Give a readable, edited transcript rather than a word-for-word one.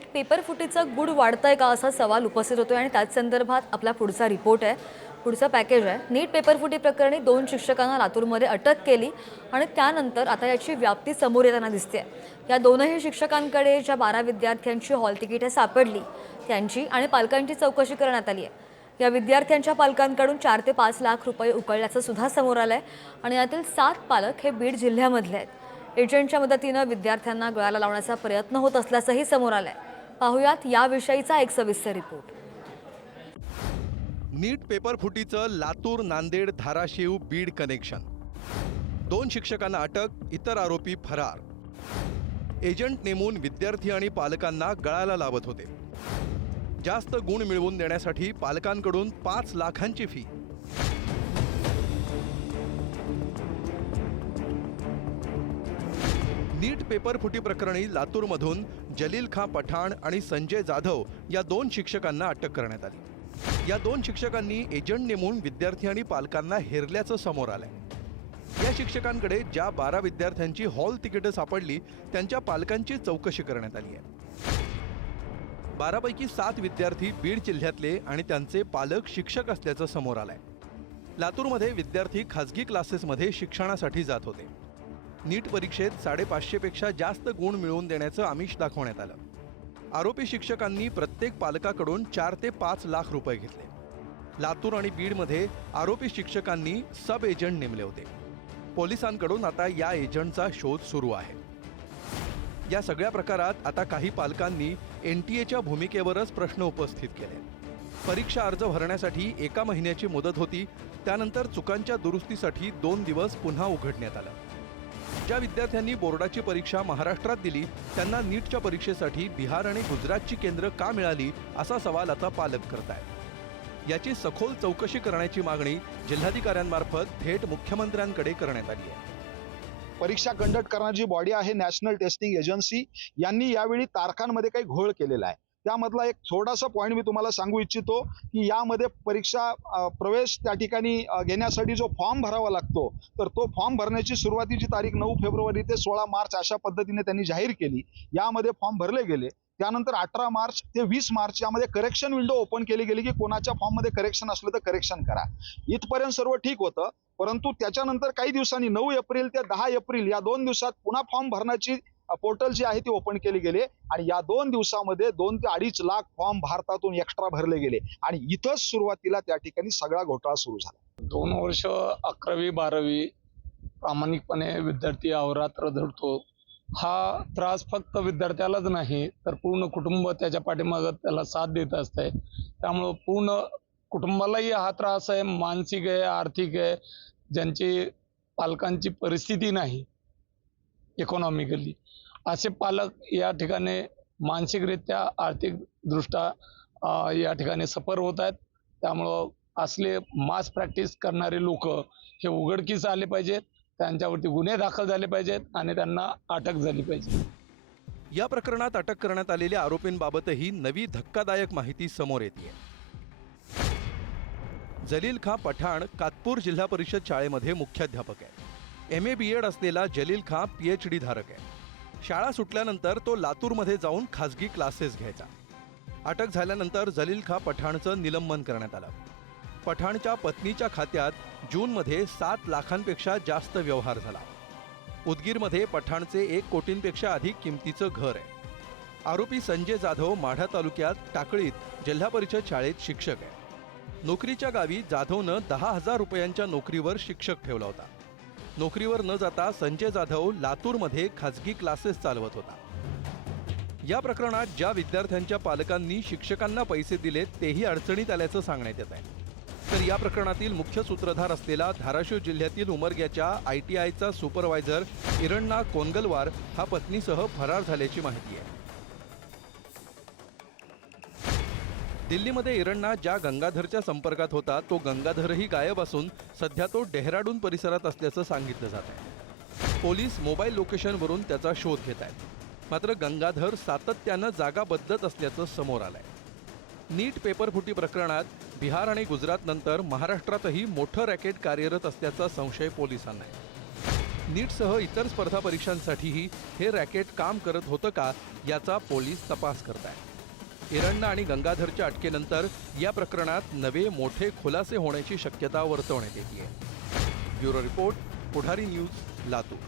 नीट paper फुटीचा good वाढतंय का असा सवाल उपस्थित होतोय आणि त्याच संदर्भात आपला पुढचा रिपोर्ट आहे, पुढचा पॅकेज आहे। नीट पेपर फुटी प्रकरणी 2 शिक्षकांना लातूरमध्ये अटक केली आणि त्यानंतर आता याची व्याप्ती समोर येताना दिसते। या दोनही शिक्षकांकडे ज्या 12 विद्यार्थ्यांची हॉल तिकीटे सापडली त्यांची आणि पालकांची चौकशी करण्यात आली आहे। या विद्यार्थ्यांच्या पालकांकडून 4 ते 5 लाख रुपये उकळल्याचं सुद्धा समोर आलंय आणि यातील 7 पालक हे बीड जिल्ह्यामधले आहेत। एजंटच्या मदतीने विद्यार्थ्यांना गळाला लावण्याचा प्रयत्न होत असल्याचंही समोर आलंय। पाहुयात याविषयीचा एक सविस्तर रिपोर्ट। नीट पेपर फुटीचं लातूर, नांदेड, धाराशिव, बीड कनेक्शन। 2 शिक्षकांना अटक, इतर आरोपी फरार। एजंट नेमून विद्यार्थी आणि पालकांना गळाला लावत होते। जास्त गुण मिळवून देण्यासाठी पालकांकडून 5 लाखांची फी। नीट पेपर फुटी प्रकरणी लातूरमधून जलील खां पठाण आणि संजय जाधव या 2 शिक्षकांना अटक करण्यात आली। या 2 शिक्षकांनी एजंट नेमून विद्यार्थी आणि पालकांना हेरल्याचं समोर आलंय। या शिक्षकांकडे ज्या 12 विद्यार्थ्यांची हॉल तिकीटे सापडली त्यांच्या पालकांची चौकशी करण्यात आली आहे। 12 पैकी 7 विद्यार्थी बीड जिल्ह्यातले आणि त्यांचे पालक शिक्षक असल्याचं समोर आलंय। लातूरमध्ये विद्यार्थी खासगी क्लासेसमध्ये शिक्षणासाठी जात होते। नीट परीक्षेत 550 पेक्षा जास्त गुण मिळवून देण्याचं आमिष दाखवण्यात आलं। आरोपी शिक्षकांनी प्रत्येक पालकाकडून 4 ते 5 लाख रुपये घेतले। लातूर आणि बीडमध्ये आरोपी शिक्षकांनी सब एजंट नेमले होते। पोलिसांकडून आता या एजंटचा शोध सुरू आहे। या सगळ्या प्रकारात आता काही पालकांनी NTA भूमिकेवरच प्रश्न उपस्थित केले। परीक्षा अर्ज भरण्यासाठी 1 महिन्याची मुदत होती, त्यानंतर चुकांच्या दुरुस्तीसाठी 2 दिवस पुन्हा उघडण्यात आलं। ज्या विद्यार्थ्यांनी बोर्डाची परीक्षा महाराष्ट्रात दिली त्यांना नीटच्या परीक्षेसाठी बिहार आणि गुजरातची केंद्र का मिळाली असा सवाल आता पालक करतायत। याची सखोल चौकशी करण्याची मागणी जिल्हाधिकाऱ्यांमार्फत थेट मुख्यमंत्र्यांकडे करण्यात आली आहे। परीक्षा कंडक्ट करणारी बॉडी आहे नॅशनल टेस्टिंग एजन्सी, यांनी यावेळी तारखांमध्ये काही घोळ केलेला आहे। त्यामधला एक छोटासा पॉईंट मी तुम्हाला सांगू इच्छितो की यामध्ये परीक्षा प्रवेश त्या ठिकाणी घेण्यासाठी जो फॉर्म भरावा लागतो, तर तो फॉर्म भरण्याची सुरुवातीची तारीख 9 फेब्रुवारी ते 16 मार्च अशा पद्धतीने त्यांनी जाहीर केली। यामध्ये फॉर्म भरले गेले। त्यानंतर 18 मार्च ते 20 मार्च यामध्ये करेक्शन विंडो ओपन केली गेली की कोणाच्या फॉर्ममध्ये करेक्शन असलं तर करेक्शन करा। इथपर्यंत सर्व ठीक होतं, परंतु त्याच्यानंतर काही दिवसांनी 9 एप्रिल ते 10 एप्रिल या 2 दिवसात पुन्हा फॉर्म भरण्याची पोर्टल जी आहे ती ओपन केली गेली आणि या 2 दिवसामध्ये 2 ते 2.5 लाख फॉर्म भारतातून एक्स्ट्रा भरले गेले आणि इथंच सुरुवातीला त्या ठिकाणी सगळा घोटाळा सुरू झाला। 2 वर्ष 11वी 12वी प्रामाणिकपणे विद्यार्थी अहोरात्र धडतो। हा त्रास फक्त विद्यार्थ्यालाच नाही तर पूर्ण कुटुंब त्याच्या पाठीमागे त्याला साथ देत असते। त्यामुळे पूर्ण कुटुंबालाही हा त्रास आहे, मानसिक आहे, आर्थिक आहे। ज्यांची पालकांची परिस्थिती नाही इकॉनॉमिकली, असे पालक या ठिकाणी मानसिकरित्या आर्थिक दृष्ट्या या ठिकाणी सफर होत आहेत। त्यामुळं असले मास प्रॅक्टिस करणारे लोक हे उघडकीस आले पाहिजेत, त्यांच्यावरती गुन्हे दाखल झाले पाहिजेत आणि त्यांना अटक झाली पाहिजे। या प्रकरणात अटक करण्यात आलेल्या आरोपींबाबतही नवी धक्कादायक माहिती समोर येते। जलील खां पठाण कातपूर जिल्हा परिषद शाळेमध्ये मुख्याध्यापक आहे। MA BEd असलेला जलील खां PhD धारक आहे। शाळा सुटल्यानंतर तो लातूरमध्ये जाऊन खासगी क्लासेस घ्यायचा। अटक झाल्यानंतर जलील खां पठाणचं निलंबन करण्यात आलं। पठाणच्या पत्नीच्या खात्यात जूनमध्ये 7 लाखांपेक्षा जास्त व्यवहार झाला। उदगीरमध्ये पठाणचे 1 कोटींपेक्षा अधिक किमतीचं घर आहे। आरोपी संजय जाधव माढा तालुक्यात टाकळीत जिल्हा परिषद शाळेत शिक्षक आहे। नोकरीच्या गावी जाधवनं 10,000 रुपयांच्या नोकरीवर शिक्षक ठेवला होता। नोकरीवर न जाता संजय जाधव लातूरमध्ये खासगी क्लासेस चालवत होता। या प्रकरणात ज्या विद्यार्थ्यांच्या पालकांनी शिक्षकांना पैसे दिले तेही अडचणीत आल्याचं सांगण्यात येत आहे। तर या प्रकरणातील मुख्य सूत्रधार असलेला धाराशिव जिल्ह्यातील उमरग्याच्या ITIचा सुपरवायझर इरण्णा कोनगलवार हा पत्नीसह फरार झाल्याची माहिती आहे। दिल्लीमध्ये इरण्णा ज्या गंगाधरच्या संपर्कात होता तो गंगाधरही गायब असून सध्या तो डेहराडून परिसरात असल्याचं सांगितलं जात आहे। पोलीस मोबाईल लोकेशनवरून त्याचा शोध घेत आहेत। मात्र गंगाधर सातत्यानं जागा बदलत असल्याचं समोर आलंय। नीट पेपरफुटी प्रकरणात बिहार आणि गुजरात नंतर महाराष्ट्रातही मोठं रॅकेट कार्यरत असल्याचा संशय पोलिसांना आहे। नीटसह इतर स्पर्धा परीक्षांसाठीही हे रॅकेट काम करत होतं का याचा पोलीस तपास करत आहेत. एरण्णा आणि गंगाधरच्या अटकेनंतर या प्रकरणात नवे मोठे खुलासे होण्याची शक्यता वर्तवण्यात येते. ब्युरो रिपोर्ट, पुढारी न्यूज, लातूर.